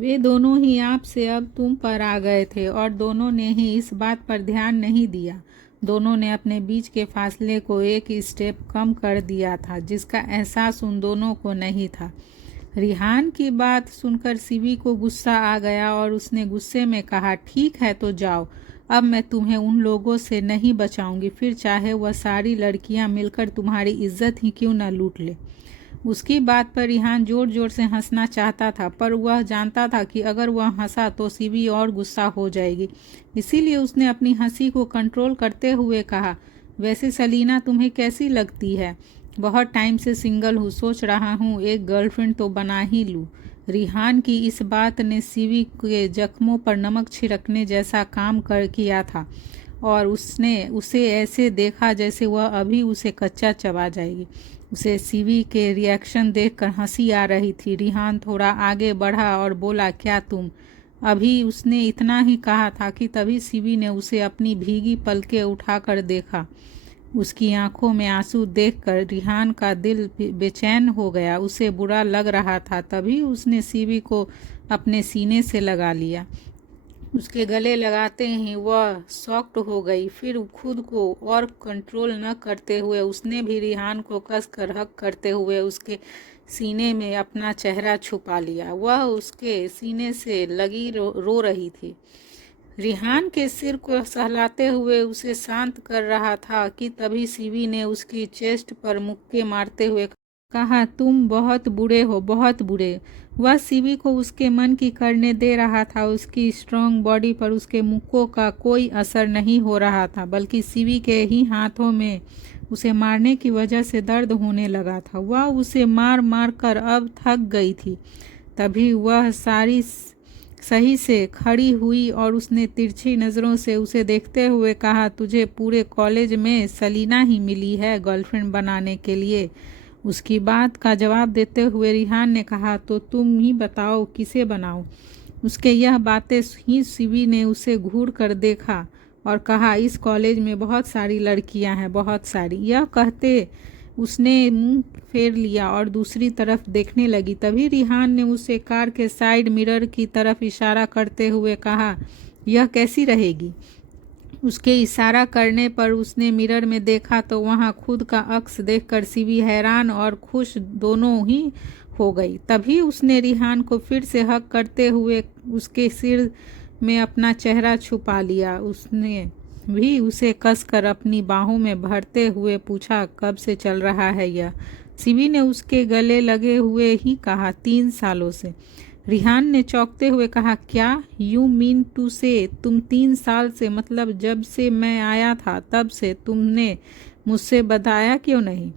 वे दोनों ही आप से अब तुम पर आ गए थे और दोनों ने ही इस बात पर ध्यान नहीं दिया। दोनों ने अपने बीच के फासले को एक स्टेप कम कर दिया था, जिसका एहसास उन दोनों को नहीं था। रिहान की बात सुनकर सीवी को गुस्सा आ गया और उसने गुस्से में कहा, ठीक है तो जाओ, अब मैं तुम्हें उन लोगों से नहीं बचाऊंगी, फिर चाहे वह सारी लड़कियां मिलकर तुम्हारी इज्जत ही क्यों न लूट ले। उसकी बात पर रिहान जोर जोर से हंसना चाहता था, पर वह जानता था कि अगर वह हंसा तो सीवी और गुस्सा हो जाएगी। इसीलिए उसने अपनी हंसी को कंट्रोल करते हुए कहा, वैसे सलीना तुम्हें कैसी लगती है? बहुत टाइम से सिंगल हूँ, सोच रहा हूँ एक गर्लफ्रेंड तो बना ही लूँ। रिहान की इस बात ने सीवी के जख्मों पर नमक छिड़कने जैसा काम कर किया था और उसने उसे ऐसे देखा जैसे वह अभी उसे कच्चा चबा जाएगी। उसे सीवी के रिएक्शन देखकर हंसी आ रही थी। रिहान थोड़ा आगे बढ़ा और बोला, क्या तुम? अभी उसने इतना ही कहा था कि तभी सीवी ने उसे अपनी भीगी पलकें उठाकर देखा। उसकी आंखों में आंसू देखकर रिहान का दिल बेचैन हो गया। उसे बुरा लग रहा था। तभी उसने सीवी को अपने सीने से लगा लिया। उसके गले लगाते ही वह शॉक्ड हो गई। फिर खुद को और कंट्रोल न करते हुए उसने भी रिहान को कसकर हक करते हुए उसके सीने में अपना चेहरा छुपा लिया। वह उसके सीने से लगी रो रही थी। रिहान के सिर को सहलाते हुए उसे शांत कर रहा था कि तभी सीवी ने उसकी चेस्ट पर मुक्के मारते हुए कहा, तुम बहुत बुरे हो, बहुत बुरे। वह सीवी को उसके मन की करने दे रहा था। उसकी स्ट्रांग बॉडी पर उसके मुक्कों का कोई असर नहीं हो रहा था, बल्कि सीवी के ही हाथों में उसे मारने की वजह से दर्द होने लगा था। वह उसे मार मार कर अब थक गई थी। तभी वह सही से खड़ी हुई और उसने तिरछी नज़रों से उसे देखते हुए कहा, तुझे पूरे कॉलेज में सलीना ही मिली है गर्लफ्रेंड बनाने के लिए? उसकी बात का जवाब देते हुए रिहान ने कहा, तो तुम ही बताओ किसे बनाओ? उसके यह बातें ही सीवी ने उसे घूर कर देखा और कहा, इस कॉलेज में बहुत सारी लड़कियां हैं, बहुत सारी। यह कहते उसने मुंह फेर लिया और दूसरी तरफ देखने लगी। तभी रिहान ने उसे कार के साइड मिरर की तरफ इशारा करते हुए कहा, यह कैसी रहेगी? उसके इशारा करने पर उसने मिरर में देखा तो वहां खुद का अक्स देखकर सीवी हैरान और खुश दोनों ही हो गई। तभी उसने रिहान को फिर से हक करते हुए उसके सिर में अपना चेहरा छुपा लिया। उसने भी उसे कसकर अपनी बाहों में भरते हुए पूछा, कब से चल रहा है यह? सीवी ने उसके गले लगे हुए ही कहा, 3 सालों से। रिहान ने चौंकते हुए कहा, क्या? यू मीन टू से तुम 3 साल से, मतलब जब से मैं आया था तब से? तुमने मुझसे बताया क्यों नहीं?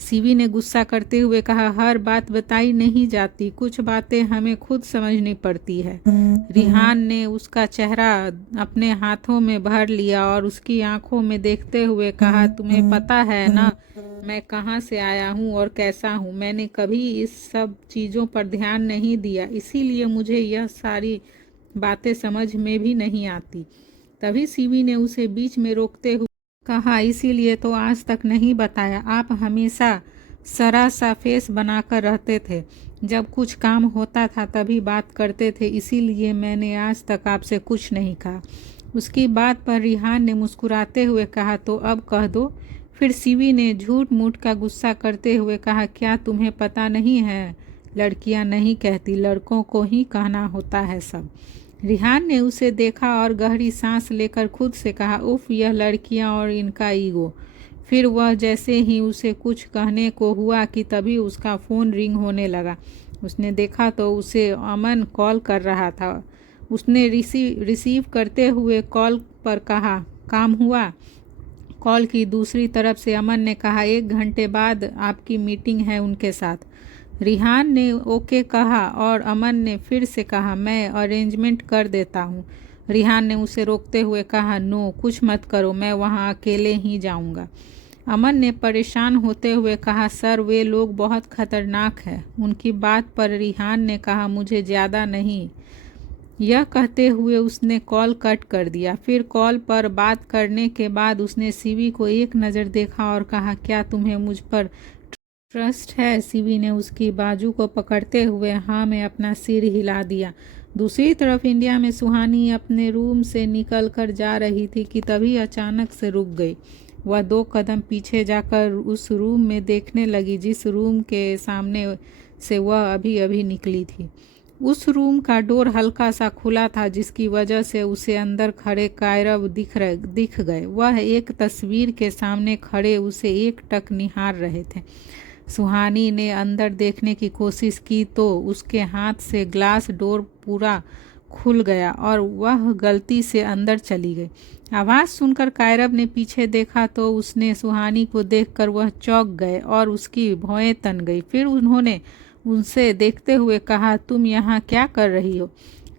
सीवी ने गुस्सा करते हुए कहा, हर बात बताई नहीं जाती, कुछ बातें हमें खुद समझनी पड़ती है। रिहान ने उसका चेहरा अपने हाथों में भर लिया और उसकी आंखों में देखते हुए कहा, तुम्हें पता है ना मैं कहाँ से आया हूँ और कैसा हूँ? मैंने कभी इस सब चीज़ों पर ध्यान नहीं दिया, इसीलिए मुझे यह सारी बातें समझ में भी नहीं आती। तभी सीवी ने उसे बीच में रोकते हुए कहा, इसीलिए तो आज तक नहीं बताया। आप हमेशा सरासा फेस बनाकर रहते थे, जब कुछ काम होता था तभी बात करते थे, इसीलिए मैंने आज तक आपसे कुछ नहीं कहा। उसकी बात पर रिहान ने मुस्कुराते हुए कहा, तो अब कह दो। फिर सीवी ने झूठ मूठ का गुस्सा करते हुए कहा, क्या तुम्हें पता नहीं है? लड़कियां नहीं कहती, लड़कों को ही कहना होता है सब। रिहान ने उसे देखा और गहरी सांस लेकर खुद से कहा, उफ, यह लड़कियां और इनका ईगो। फिर वह जैसे ही उसे कुछ कहने को हुआ कि तभी उसका फ़ोन रिंग होने लगा। उसने देखा तो उसे अमन कॉल कर रहा था। उसने रिसीव करते हुए कॉल पर कहा, काम हुआ? कॉल की दूसरी तरफ से अमन ने कहा, 1 घंटे बाद आपकी मीटिंग है उनके साथ। रिहान ने ओके कहा और अमन ने फिर से कहा, मैं अरेंजमेंट कर देता हूँ। रिहान ने उसे रोकते हुए कहा, नो, कुछ मत करो, मैं वहाँ अकेले ही जाऊँगा। अमन ने परेशान होते हुए कहा, सर वे लोग बहुत खतरनाक हैं। उनकी बात पर रिहान ने कहा, मुझे ज़्यादा नहीं। यह कहते हुए उसने कॉल कट कर दिया। फिर कॉल पर बात करने के बाद उसने सीवी को एक नज़र देखा और कहा, क्या तुम्हें मुझ पर ट्रस्ट है? सीवी ने उसकी बाजू को पकड़ते हुए हाँ में अपना सिर हिला दिया। दूसरी तरफ इंडिया में सुहानी अपने रूम से निकल कर जा रही थी कि तभी अचानक से रुक गई। वह 2 कदम पीछे जाकर उस रूम में देखने लगी जिस रूम के सामने से वह अभी अभी निकली थी। उस रूम का डोर हल्का सा खुला था जिसकी वजह से उसे अंदर खड़े कायरव दिख गए। वह एक तस्वीर के सामने खड़े उसे एकटक निहार रहे थे। सुहानी ने अंदर देखने की कोशिश की तो उसके हाथ से ग्लास डोर पूरा खुल गया और वह गलती से अंदर चली गई। आवाज़ सुनकर कायरव ने पीछे देखा तो उसने सुहानी को देखकर वह चौंक गए और उसकी भौहें तन गई। फिर उन्होंने उनसे देखते हुए कहा, तुम यहाँ क्या कर रही हो?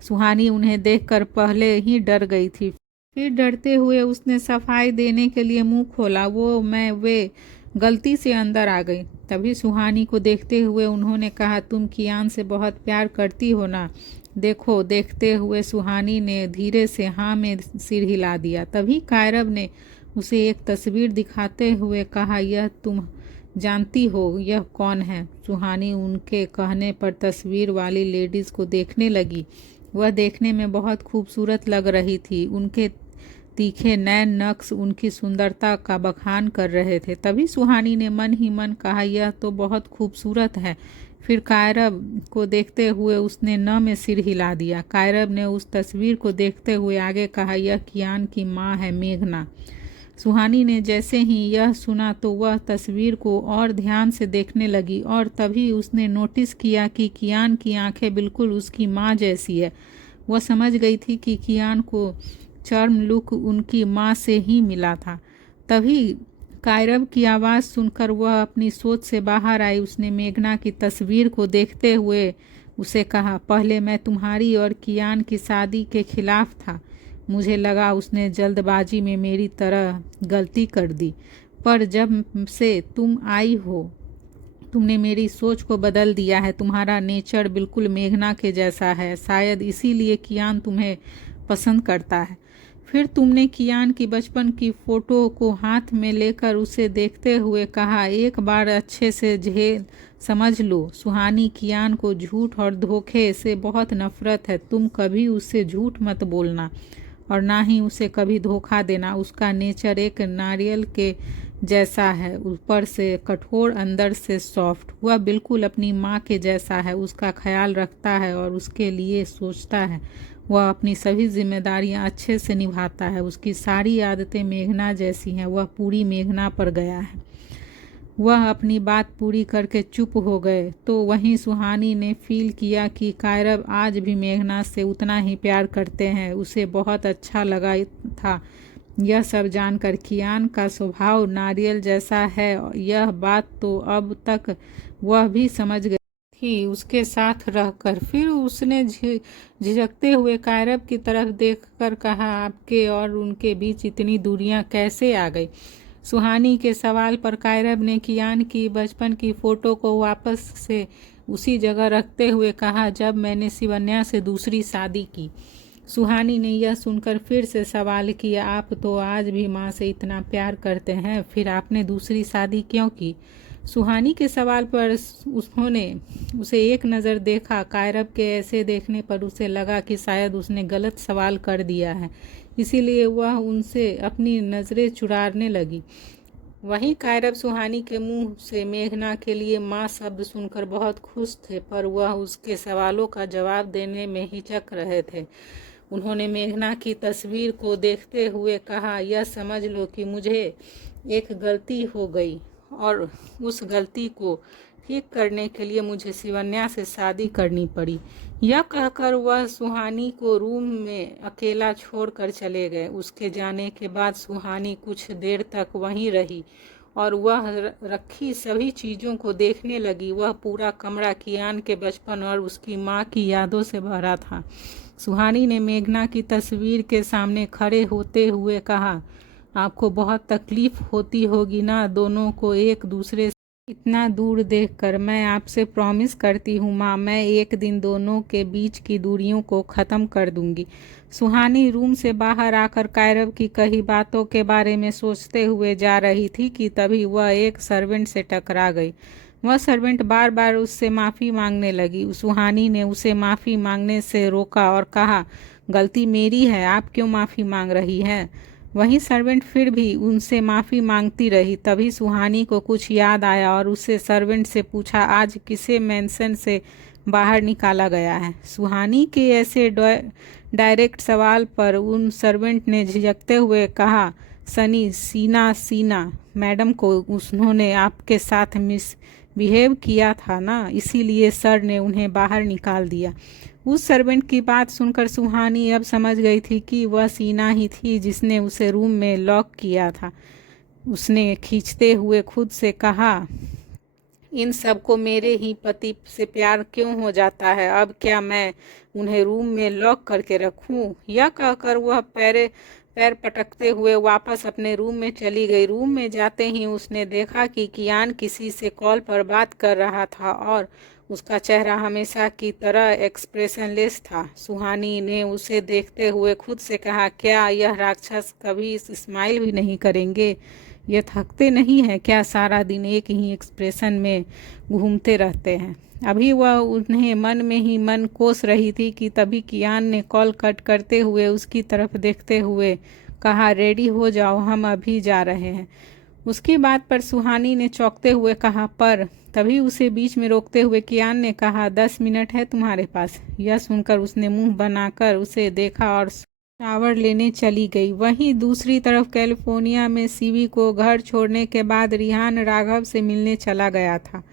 सुहानी उन्हें देखकर पहले ही डर गई थी। फिर डरते हुए उसने सफाई देने के लिए मुंह खोला। वे गलती से अंदर आ गई। तभी सुहानी को देखते हुए उन्होंने कहा, तुम कियान से बहुत प्यार करती हो ना? देखो। देखते हुए सुहानी ने धीरे से हाँ में सिर हिला दिया। तभी कायरव ने उसे एक तस्वीर दिखाते हुए कहा, यह तुम जानती हो यह कौन है? सुहानी उनके कहने पर तस्वीर वाली लेडीज़ को देखने लगी। वह देखने में बहुत खूबसूरत लग रही थी। उनके तीखे नैन नक्श उनकी सुंदरता का बखान कर रहे थे। तभी सुहानी ने मन ही मन कहा, यह तो बहुत खूबसूरत है। फिर कायरव को देखते हुए उसने न में सिर हिला दिया। कायरव ने उस तस्वीर को देखते हुए आगे कहा, यह कियान की माँ है, मेघना। सुहानी ने जैसे ही यह सुना तो वह तस्वीर को और ध्यान से देखने लगी और तभी उसने नोटिस किया कि कियान की आंखें बिल्कुल उसकी माँ जैसी है। वह समझ गई थी कि कियान को चर्म लुक उनकी माँ से ही मिला था। तभी कायरव की आवाज़ सुनकर वह अपनी सोच से बाहर आई। उसने मेघना की तस्वीर को देखते हुए उसे कहा, पहले मैं तुम्हारी और कियान की शादी के खिलाफ था। मुझे लगा उसने जल्दबाजी में मेरी तरह गलती कर दी, पर जब से तुम आई हो तुमने मेरी सोच को बदल दिया है। तुम्हारा नेचर बिल्कुल मेघना के जैसा है। शायद इसीलिए कियान तुम्हें पसंद करता है। फिर तुमने कियान की बचपन की फ़ोटो को हाथ में लेकर उसे देखते हुए कहा, एक बार अच्छे से झेल समझ लो। सुहानी, कियान को झूठ और धोखे से बहुत नफरत है। तुम कभी उससे झूठ मत बोलना और ना ही उसे कभी धोखा देना। उसका नेचर एक नारियल के जैसा है, ऊपर से कठोर अंदर से सॉफ्ट। वह बिल्कुल अपनी माँ के जैसा है, उसका ख्याल रखता है और उसके लिए सोचता है। वह अपनी सभी जिम्मेदारियां अच्छे से निभाता है। उसकी सारी आदतें मेघना जैसी हैं। वह पूरी मेघना पर गया है। वह अपनी बात पूरी करके चुप हो गए तो वहीं सुहानी ने फील किया कि कायरव आज भी मेघना से उतना ही प्यार करते हैं। उसे बहुत अच्छा लगा था यह सब जानकर। कियान का स्वभाव नारियल जैसा है, यह बात तो अब तक वह भी समझ गई थी उसके साथ रहकर। फिर उसने झिझकते हुए कायरव की तरफ देखकर कहा, आपके और उनके बीच इतनी दूरियां कैसे आ गई? सुहानी के सवाल पर कायरव ने कियान की बचपन की फ़ोटो को वापस से उसी जगह रखते हुए कहा, जब मैंने शिवन्या से दूसरी शादी की। सुहानी ने यह सुनकर फिर से सवाल किया, आप तो आज भी माँ से इतना प्यार करते हैं, फिर आपने दूसरी शादी क्यों की? सुहानी के सवाल पर उन्होंने उसे एक नज़र देखा। कायरव के ऐसे देखने पर उसे लगा कि शायद उसने गलत सवाल कर दिया है, इसीलिए वह उनसे अपनी नज़रें चुराने लगी। वहीं कायरव सुहानी के मुंह से मेघना के लिए माँ शब्द सुनकर बहुत खुश थे, पर वह उसके सवालों का जवाब देने में हिचक रहे थे। उन्होंने मेघना की तस्वीर को देखते हुए कहा, यह समझ लो कि मुझे एक गलती हो गई और उस गलती को ठीक करने के लिए मुझे शिवन्या से शादी करनी पड़ी। यह कहकर वह सुहानी को रूम में अकेला छोड़कर चले गए। उसके जाने के बाद सुहानी कुछ देर तक वहीं रही और वह रखी सभी चीज़ों को देखने लगी। वह पूरा कमरा कियान के बचपन और उसकी माँ की यादों से भरा था। सुहानी ने मेघना की तस्वीर के सामने खड़े होते हुए कहा, आपको बहुत तकलीफ होती होगी ना दोनों को एक दूसरे से इतना दूर देखकर। मैं आपसे प्रॉमिस करती हूँ माँ, मैं एक दिन दोनों के बीच की दूरियों को ख़त्म कर दूंगी। सुहानी रूम से बाहर आकर कायरव की कही बातों के बारे में सोचते हुए जा रही थी कि तभी वह एक सर्वेंट से टकरा गई। वह सर्वेंट बार बार उससे माफ़ी मांगने लगी। सुहानी ने उसे माफ़ी मांगने से रोका और कहा, गलती मेरी है, आप क्यों माफ़ी मांग रही है। वही सर्वेंट फिर भी उनसे माफ़ी मांगती रही। तभी सुहानी को कुछ याद आया और उससे सर्वेंट से पूछा, आज किसे मेंशन से बाहर निकाला गया है। सुहानी के ऐसे डायरेक्ट सवाल पर उन सर्वेंट ने झिझकते हुए कहा, सनी सीना मैडम को उन्होंने आपके साथ मिसबिहेव किया था ना, इसीलिए सर ने उन्हें बाहर निकाल दिया। उस सर्वेंट की बात सुनकर सुहानी अब समझ गई थी कि वह सीना ही थी जिसने उसे रूम में लॉक किया था। उसने खींचते हुए खुद से कहा, इन सबको मेरे ही पति से प्यार क्यों हो जाता है, अब क्या मैं उन्हें रूम में लॉक करके रखूं। यह कहकर वह पैर पटकते हुए वापस अपने रूम में चली गई। रूम में जाते ही उसने देखा कि कियान किसी से कॉल पर बात कर रहा था और उसका चेहरा हमेशा की तरह एक्सप्रेशनलेस था। सुहानी ने उसे देखते हुए खुद से कहा, क्या यह राक्षस कभी स्माइल भी नहीं करेंगे। ये थकते नहीं हैं क्या, सारा दिन एक ही एक्सप्रेशन में घूमते रहते हैं। अभी वह उन्हें मन में ही मन कोस रही थी कि तभी कियान ने कॉल कट करते हुए उसकी तरफ देखते हुए कहा, रेडी हो जाओ, हम अभी जा रहे हैं। उसकी बात पर सुहानी ने चौंकते हुए कहा, पर तभी उसे बीच में रोकते हुए कियान ने कहा, 10 मिनट है तुम्हारे पास। यह सुनकर उसने मुंह बनाकर उसे देखा और शावर लेने चली गई। वहीं दूसरी तरफ कैलिफोर्निया में सीवी को घर छोड़ने के बाद रिहान राघव से मिलने चला गया था।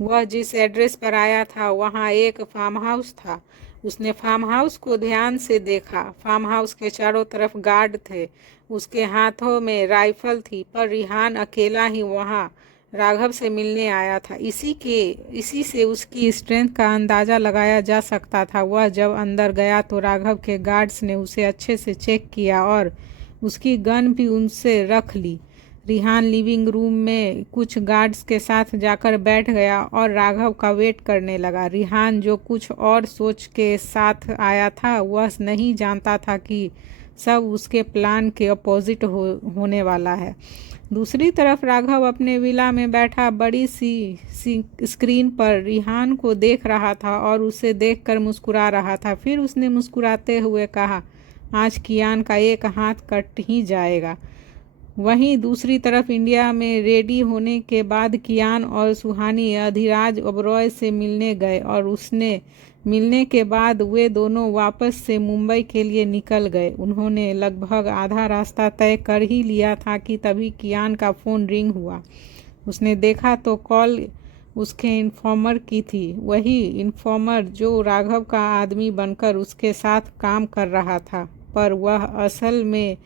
वह जिस एड्रेस पर आया था वहां एक फार्म हाउस था। उसने फार्म हाउस को ध्यान से देखा। फार्म हाउस के चारों तरफ गार्ड थे, उसके हाथों में राइफल थी, पर रिहान अकेला ही वहां राघव से मिलने आया था। इसी से उसकी स्ट्रेंथ का अंदाज़ा लगाया जा सकता था। वह जब अंदर गया तो राघव के गार्ड्स ने उसे अच्छे से चेक किया और उसकी गन भी उनसे रख ली। रिहान लिविंग रूम में कुछ गार्ड्स के साथ जाकर बैठ गया और राघव का वेट करने लगा। रिहान जो कुछ और सोच के साथ आया था, वह नहीं जानता था कि सब उसके प्लान के अपोजिट होने वाला है। दूसरी तरफ राघव अपने विला में बैठा बड़ी सी स्क्रीन पर रिहान को देख रहा था और उसे देखकर मुस्कुरा रहा था। फिर उसने मुस्कुराते हुए कहा, आज कियान का एक हाथ कट ही जाएगा। वहीं दूसरी तरफ इंडिया में रेडी होने के बाद कियान और सुहानी अधिराज ओबरॉय से मिलने गए और उसने मिलने के बाद वे दोनों वापस से मुंबई के लिए निकल गए। उन्होंने लगभग आधा रास्ता तय कर ही लिया था कि तभी कियान का फ़ोन रिंग हुआ। उसने देखा तो कॉल उसके इन्फॉर्मर की थी, वही इन्फॉर्मर जो राघव का आदमी बनकर उसके साथ काम कर रहा था, पर वह असल में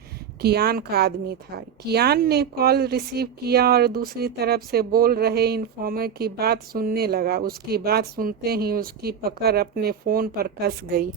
कियान का आदमी था। कियान ने कॉल रिसीव किया और दूसरी तरफ से बोल रहे इन्फॉर्मर की बात सुनने लगा। उसकी बात सुनते ही उसकी पकड़ अपने फ़ोन पर कस गई।